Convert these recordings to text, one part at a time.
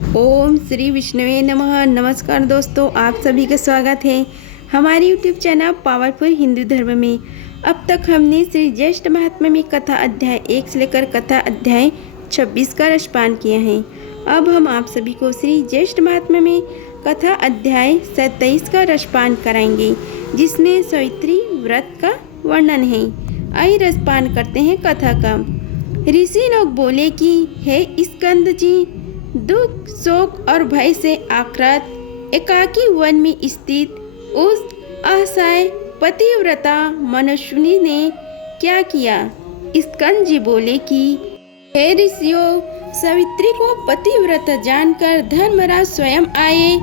ओम श्री विष्णुवे नमः। नमस्कार दोस्तों, आप सभी का स्वागत है हमारे यूट्यूब चैनल पावरफुल हिंदू धर्म में। अब तक हमने श्री ज्येष्ठ महात्म्य में कथा अध्याय 1 से लेकर कथा अध्याय 26 का रसपान किया है। अब हम आप सभी को श्री ज्येष्ठ महात्म्य में कथा अध्याय 27 का रसपान कराएंगे, जिसमें सावित्री व्रत का वर्णन है। आइए रसपान करते हैं कथा का। ऋषि लोग बोले कि हे स्कंद जी, दुख, शोक और भय से आक्रांत एकाकी वन में स्थित उस असहाय पतिव्रता मनुष्यनी ने क्या किया। स्कंद जी बोले कि हे ऋषियों, सावित्री को पतिव्रता जानकर धर्मराज स्वयं आए।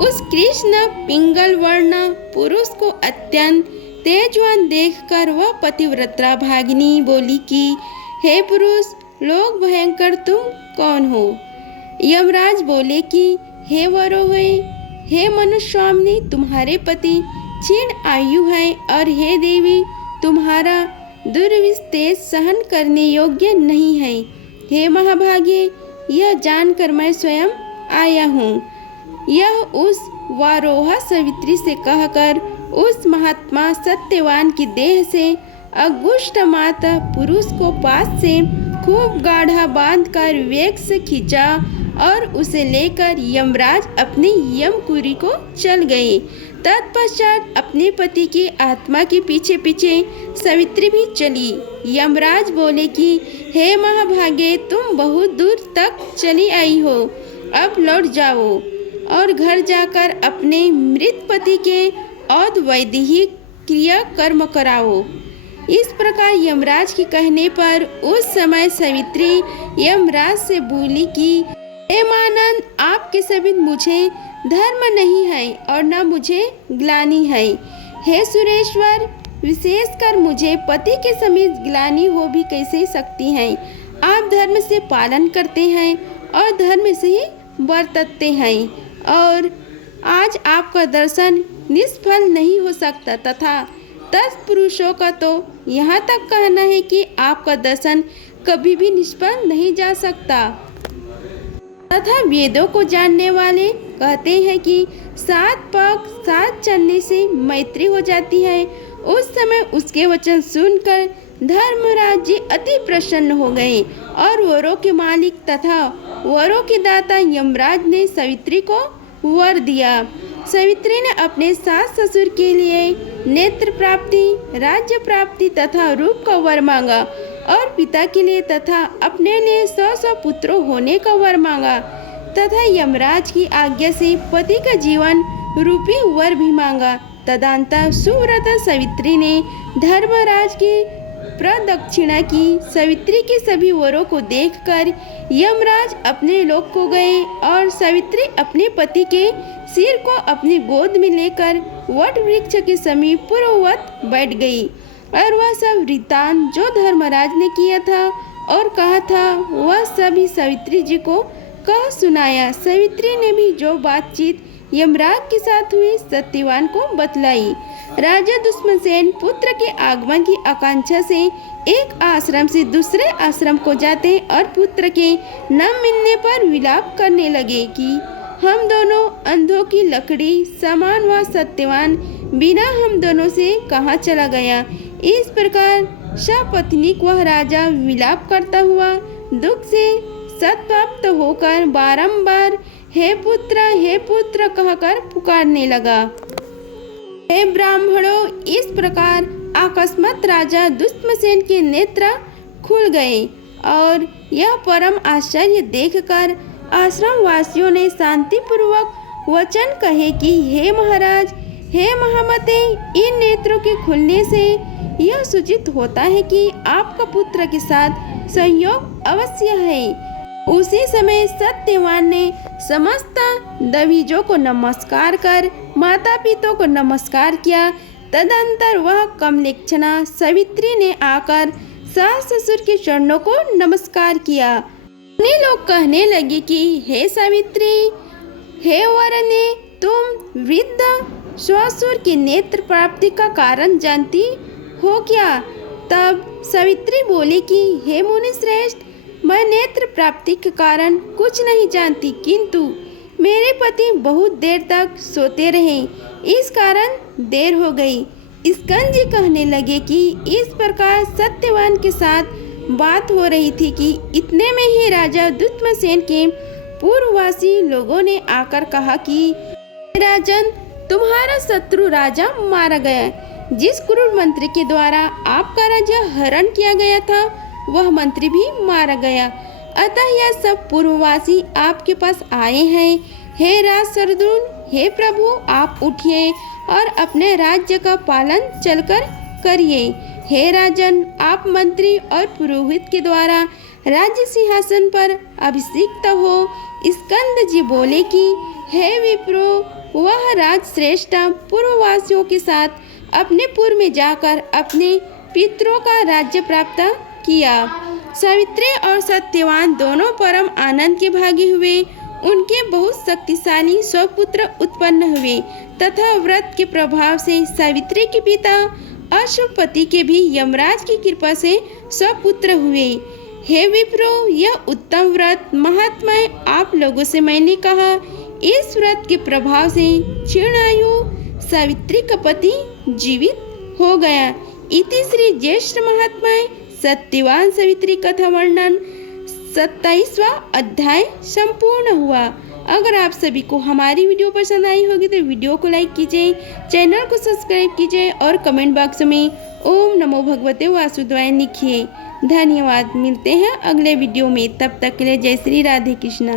उस कृष्ण पिंगल वर्ण पुरुष को अत्यंत तेजवान देखकर वह पतिव्रता भागिनी बोली कि हे पुरुष लोग भयंकर, तुम कौन हो। यमराज बोले कि हे वरोहे, हे मनुष्यामिनी, तुम्हारे पति क्षीण आयु है, और हे देवी, तुम्हारा दुर्विशेष सहन करने योग्य नहीं है। हे महाभागे, यह जानकर मैं स्वयं आया हूँ। यह उस वारोहा सावित्री से कहकर उस महात्मा सत्यवान की देह से अगुष्ट माता पुरुष को पास से खूब गाढ़ा बांधकर वेग से खींचा और उसे लेकर यमराज अपनी यमपुरी को चल गए। तत्पश्चात अपने पति की आत्मा के पीछे पीछे सावित्री भी चली। यमराज बोले कि हे महाभागे, तुम बहुत दूर तक चली आई हो, अब लौट जाओ और घर जाकर अपने मृत पति के औदवैदिक क्रिया कर्म कराओ। इस प्रकार यमराज के कहने पर उस समय सावित्री यमराज से बोली कि हे मानंद, आपके सभी मुझे धर्म नहीं है और न मुझे ग्लानि है। हे सुरेश्वर, विशेषकर मुझे पति के समीप ग्लानि हो भी कैसे सकती है। आप धर्म से पालन करते हैं और धर्म से ही बरतते हैं, और आज आपका दर्शन निष्फल नहीं हो सकता, तथा तत्पुरुषों का तो यहाँ तक कहना है कि आपका दर्शन कभी भी निष्फल नहीं जा सकता। तथा वेदों को जानने वाले कहते हैं कि 7 पग 7 चलने से मैत्री हो जाती है। उस समय उसके वचन सुनकर धर्मराज जी अति प्रसन्न हो गए, और वरों के मालिक तथा वरों के दाता यमराज ने सावित्री को वर दिया। सावित्री ने अपने सास ससुर के लिए नेत्र प्राप्ति, राज्य प्राप्ति तथा रूप का वर मांगा, और पिता के लिए तथा अपने लिए 100 पुत्र होने का वर मांगा, तथा यमराज की आज्ञा से पति का जीवन रूपी वर भी मांगा। तदंतर सुव्रत सावित्री ने धर्मराज की प्रदक्षिणा की। सावित्री के सभी वरों को देखकर यमराज अपने लोक को गए, और सावित्री अपने पति के सिर को अपनी गोद में लेकर वट वृक्ष के समीप पूर्ववत बैठ गई, और वह सब वृत्तांत जो धर्मराज ने किया था और कहा था, वह सभी सावित्री जी को कह सुनाया। सावित्री ने भी जो बातचीत यमराज के साथ हुई सत्यवान को बतलाई। राजा दुष्मसेन पुत्र के आगमन की आकांक्षा से एक आश्रम से दूसरे आश्रम को जाते और पुत्र के न मिलने पर विलाप करने लगे कि हम दोनों अंधों की लकड़ी समान व सत्यवान बिना हम दोनों से कहाँ चला गया। इस प्रकार सपत्नीक वह राजा विलाप करता हुआ दुख से सत्प्राप्त होकर बारंबार हे पुत्र कहकर पुकारने लगा। हे ब्राह्मणों, इस प्रकार अकस्मात राजा दुष्मसेन के नेत्र खुल गए, और यह परम आश्चर्य देखकर आश्रम वासियों ने शांतिपूर्वक वचन कहे कि हे महाराज, हे महामते, इन नेत्रों के खुलने से यह सूचित होता है कि आपका पुत्र के साथ संयोग अवश्य है। उसी समय सत्यवान ने समस्त दविजों को नमस्कार कर माता पिता को नमस्कार किया। तदंतर वह कमलेक्षणा सावित्री ने आकर सास ससुर के चरणों को नमस्कार किया। उन्हें लोग कहने लगे कि हे सावित्री, हे वरने, तुम वृद्ध ससुर की नेत्र प्राप्ति का कारण जानती हो क्या। तब सावित्री बोली कि हे मुनि श्रेष्ठ, मैं नेत्र प्राप्ति के कारण कुछ नहीं जानती, किंतु मेरे पति बहुत देर तक सोते रहे, इस कारण देर हो गई। स्कंद जी कहने लगे कि इस प्रकार सत्यवान के साथ बात हो रही थी कि इतने में ही राजा दुष्टसेन के पूर्ववासी लोगों ने आकर कहा कि राजन, तुम्हारा शत्रु राजा मारा गया। जिस क्रूर मंत्री के द्वारा आपका राज्य हरण किया गया था, वह मंत्री भी मारा गया। अतः यह सब पूर्ववासी आपके पास आए हैं। हे राज सरदून, हे प्रभु, आप उठिए और अपने राज्य का पालन चलकर करिए। हे राजन, आप मंत्री और पुरोहित के द्वारा राज्य सिंहासन पर अभिषिक्त हो। स्कंद जी बोले कि हे विप्रो, वह राज श्रेष्ठ पूर्ववासियों के साथ अपने पुर में जाकर अपने पितरों का राज्य प्राप्त किया। सावित्री और सत्यवान दोनों परम आनंद के भागी हुए। उनके बहुत शक्तिशाली स्वपुत्र उत्पन्न हुए तथा व्रत के प्रभाव से सावित्री के पिता अश्वपति के भी यमराज की कृपा से स्वपुत्र हुए। हे विप्रो, यह उत्तम व्रत महात्माएं आप लोगों से मैंने कहा। इस व्रत के प्रभाव से क्षीणायु सावित्री का पति जीवित हो गया। इति श्री ज्येष्ठ महात्माएं सत्यवान सावित्री कथा वर्णन 27वां अध्याय संपूर्ण हुआ। अगर आप सभी को हमारी वीडियो पसंद आई होगी तो वीडियो को लाइक कीजिए, चैनल को सब्सक्राइब कीजिए और कमेंट बॉक्स में ओम नमो भगवते वासुदेवाय लिखिए। धन्यवाद। मिलते हैं अगले वीडियो में, तब तक के लिए जय श्री राधे कृष्णा।